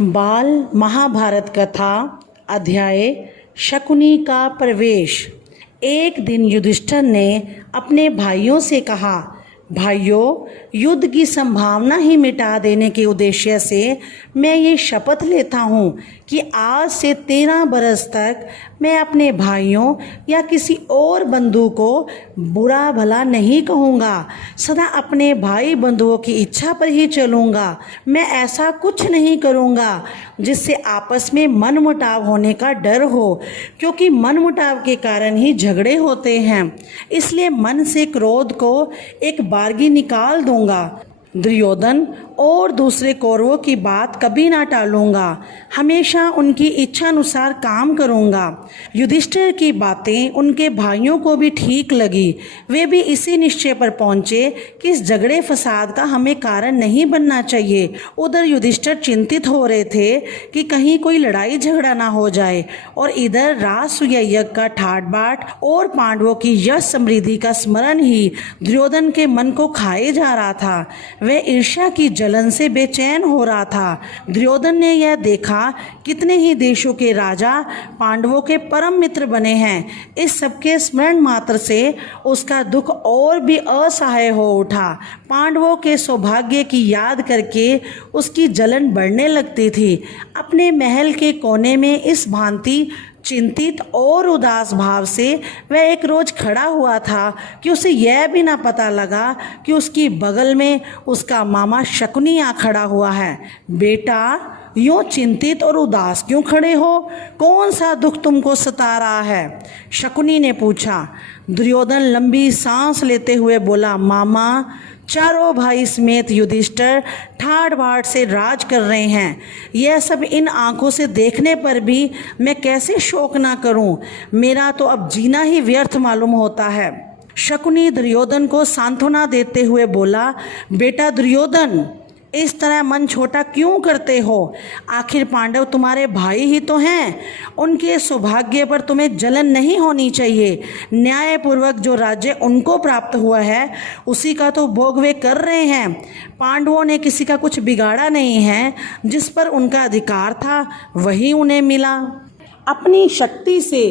बाल महाभारत कथा अध्याय शकुनी का प्रवेश। एक दिन युधिष्ठिर ने अपने भाइयों से कहा, भाइयों, युद्ध की संभावना ही मिटा देने के उद्देश्य से मैं ये शपथ लेता हूँ कि आज से 13 बरस तक मैं अपने भाइयों या किसी और बंधु को बुरा भला नहीं कहूँगा। सदा अपने भाई बंधुओं की इच्छा पर ही चलूँगा। मैं ऐसा कुछ नहीं करूँगा जिससे आपस में मनमुटाव होने का डर हो, क्योंकि मनमुटाव के कारण ही झगड़े होते हैं। इसलिए मन से क्रोध को एक बारगी निकाल दूंगा। दुर्योधन और दूसरे कौरवों की बात कभी ना टालूंगा, हमेशा उनकी इच्छा अनुसार काम करूंगा। युधिष्ठिर की बातें उनके भाइयों को भी ठीक लगी। वे भी इसी निश्चय पर पहुंचे कि इस झगड़े फसाद का हमें कारण नहीं बनना चाहिए। उधर युधिष्ठिर चिंतित हो रहे थे कि कहीं कोई लड़ाई झगड़ा ना हो जाए, और इधर राजसूय यज्ञ का ठाट बाट और पांडवों की यश समृद्धि का स्मरण ही दुर्योधन के मन को खाए जा रहा था। वह ईर्ष्या की जलन से बेचैन हो रहा था। दुर्योधन ने यह देखा कितने ही देशों के राजा पांडवों के परम मित्र बने हैं। इस सबके स्मरण मात्र से उसका दुख और भी असहाय हो उठा। पांडवों के सौभाग्य की याद करके उसकी जलन बढ़ने लगती थी। अपने महल के कोने में इस भांति चिंतित और उदास भाव से वह एक रोज खड़ा हुआ था कि उसे यह भी ना पता लगा कि उसकी बगल में उसका मामा शकुनी आ खड़ा हुआ है। बेटा, यूँ चिंतित और उदास क्यों खड़े हो? कौन सा दुख तुमको सता रहा है? शकुनी ने पूछा। दुर्योधन लंबी सांस लेते हुए बोला, मामा, चारों भाई समेत युधिष्ठिर ठाट बाट से राज कर रहे हैं। यह सब इन आंखों से देखने पर भी मैं कैसे शोक ना करूं? मेरा तो अब जीना ही व्यर्थ मालूम होता है। शकुनी दुर्योधन को सांत्वना देते हुए बोला, बेटा दुर्योधन, इस तरह मन छोटा क्यों करते हो? आखिर पांडव तुम्हारे भाई ही तो हैं। उनके सौभाग्य पर तुम्हें जलन नहीं होनी चाहिए। न्यायपूर्वक जो राज्य उनको प्राप्त हुआ है उसी का तो भोग वे कर रहे हैं। पांडवों ने किसी का कुछ बिगाड़ा नहीं है। जिस पर उनका अधिकार था वही उन्हें मिला। अपनी शक्ति से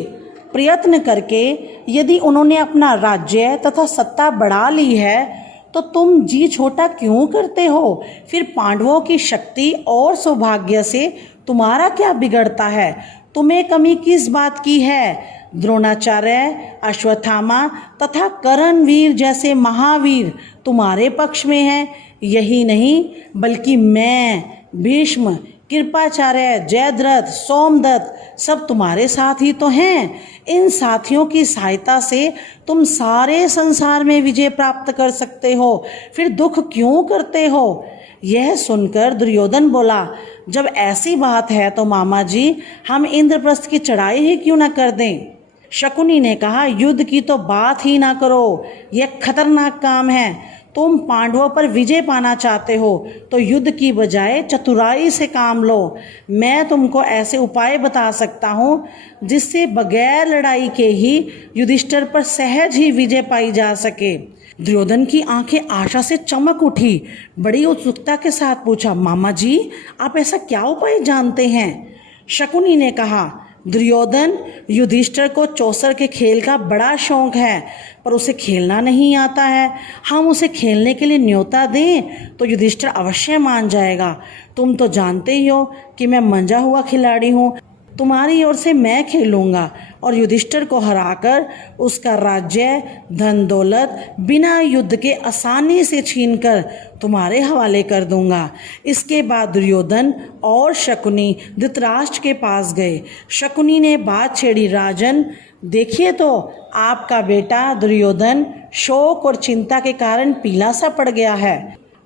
प्रयत्न करके यदि उन्होंने अपना राज्य तथा सत्ता बढ़ा ली है तो तुम जी छोटा क्यों करते हो? फिर पांडवों की शक्ति और सौभाग्य से तुम्हारा क्या बिगड़ता है? तुम्हें कमी किस बात की है? द्रोणाचार्य, अश्वत्थामा तथा करणवीर जैसे महावीर तुम्हारे पक्ष में हैं। यही नहीं बल्कि मैं, भीष्म, कृपाचार्य, जयद्रथ, सोमदत्त सब तुम्हारे साथ ही तो हैं। इन साथियों की सहायता से तुम सारे संसार में विजय प्राप्त कर सकते हो। फिर दुख क्यों करते हो? यह सुनकर दुर्योधन बोला, जब ऐसी बात है तो मामा जी, हम इंद्रप्रस्थ की चढ़ाई ही क्यों न कर दें? शकुनी ने कहा, युद्ध की तो बात ही ना करो, यह खतरनाक काम है। तुम पांडवों पर विजय पाना चाहते हो तो युद्ध की बजाय चतुराई से काम लो। मैं तुमको ऐसे उपाय बता सकता हूँ जिससे बगैर लड़ाई के ही युधिष्ठिर पर सहज ही विजय पाई जा सके। दुर्योधन की आंखें आशा से चमक उठी। बड़ी उत्सुकता के साथ पूछा, मामा जी, आप ऐसा क्या उपाय जानते हैं? शकुनी ने कहा, दुर्योधन, युधिष्ठिर को चौसर के खेल का बड़ा शौक है, पर उसे खेलना नहीं आता है। हम उसे खेलने के लिए न्योता दें तो युधिष्ठिर अवश्य मान जाएगा। तुम तो जानते ही हो कि मैं मंजा हुआ खिलाड़ी हूँ। तुम्हारी ओर से मैं खेलूंगा और युधिष्ठिर को हराकर उसका राज्य, धन दौलत बिना युद्ध के आसानी से छीनकर तुम्हारे हवाले कर दूंगा। इसके बाद दुर्योधन और शकुनी धृतराष्ट्र के पास गए। शकुनी ने बात छेड़ी, राजन, देखिए तो आपका बेटा दुर्योधन शोक और चिंता के कारण पीला सा पड़ गया है।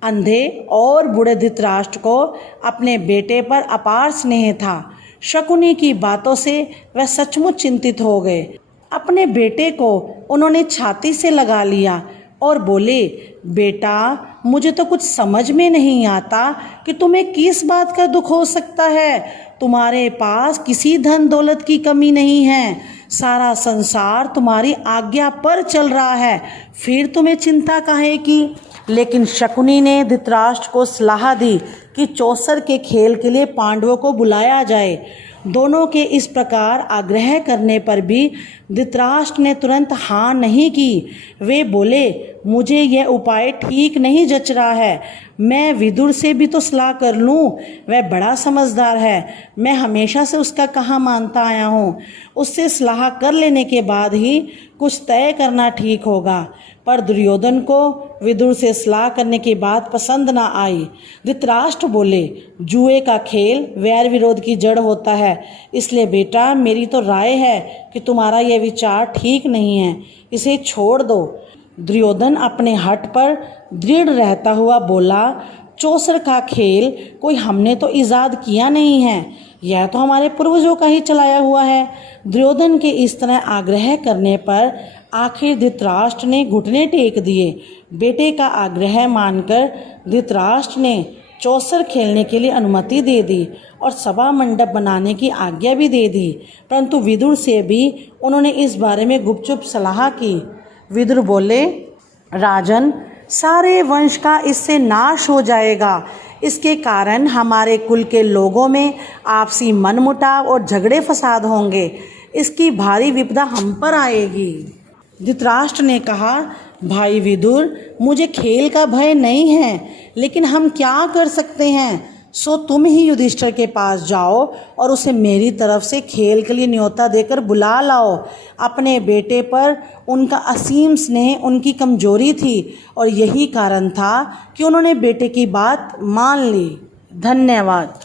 अंधे और बूढ़े धृतराष्ट्र को अपने बेटे पर अपार स्नेह था। शकुनी की बातों से वह सचमुच चिंतित हो गए। अपने बेटे को उन्होंने छाती से लगा लिया और बोले, बेटा, मुझे तो कुछ समझ में नहीं आता कि तुम्हें किस बात का दुख हो सकता है। तुम्हारे पास किसी धन दौलत की कमी नहीं है। सारा संसार तुम्हारी आज्ञा पर चल रहा है, फिर तुम्हें चिंता काहे की। लेकिन शकुनी ने धृतराष्ट्र को सलाह दी कि चौसर के खेल के लिए पांडवों को बुलाया जाए। दोनों के इस प्रकार आग्रह करने पर भी धृतराष्ट्र ने तुरंत हाँ नहीं की। वे बोले, मुझे यह उपाय ठीक नहीं जच रहा है। मैं विदुर से भी तो सलाह कर लूँ, वह बड़ा समझदार है, मैं हमेशा से उसका कहा मानता आया हूँ। उससे सलाह कर लेने के बाद ही कुछ तय करना ठीक होगा। पर दुर्योधन को विदुर से सलाह करने की बात पसंद ना आई। धृतराष्ट्र बोले, जुए का खेल वैर विरोध की जड़ होता है, इसलिए बेटा मेरी तो राय है कि तुम्हारा यह विचार ठीक नहीं है, इसे छोड़ दो। दुर्योधन अपने हठ पर दृढ़ रहता हुआ बोला, चौसर का खेल कोई हमने तो ईजाद किया नहीं है, यह तो हमारे पूर्वजों का ही चलाया हुआ है। दुर्योधन के इस तरह आग्रह करने पर आखिर धृतराष्ट्र ने घुटने टेक दिए। बेटे का आग्रह मानकर धृतराष्ट्र ने चौसर खेलने के लिए अनुमति दे दी और सभा मंडप बनाने की आज्ञा भी दे दी। परंतु विदुर से भी उन्होंने इस बारे में गुपचुप सलाह की। विदुर बोले, राजन, सारे वंश का इससे नाश हो जाएगा। इसके कारण हमारे कुल के लोगों में आपसी मनमुटाव और झगड़े फसाद होंगे। इसकी भारी विपदा हम पर आएगी। धृतराष्ट्र ने कहा, भाई विदुर, मुझे खेल का भय नहीं है, लेकिन हम क्या कर सकते हैं। सो तुम ही युधिष्ठिर के पास जाओ और उसे मेरी तरफ से खेल के लिए न्योता देकर बुला लाओ। अपने बेटे पर उनका असीम स्नेह उनकी कमजोरी थी और यही कारण था कि उन्होंने बेटे की बात मान ली। धन्यवाद।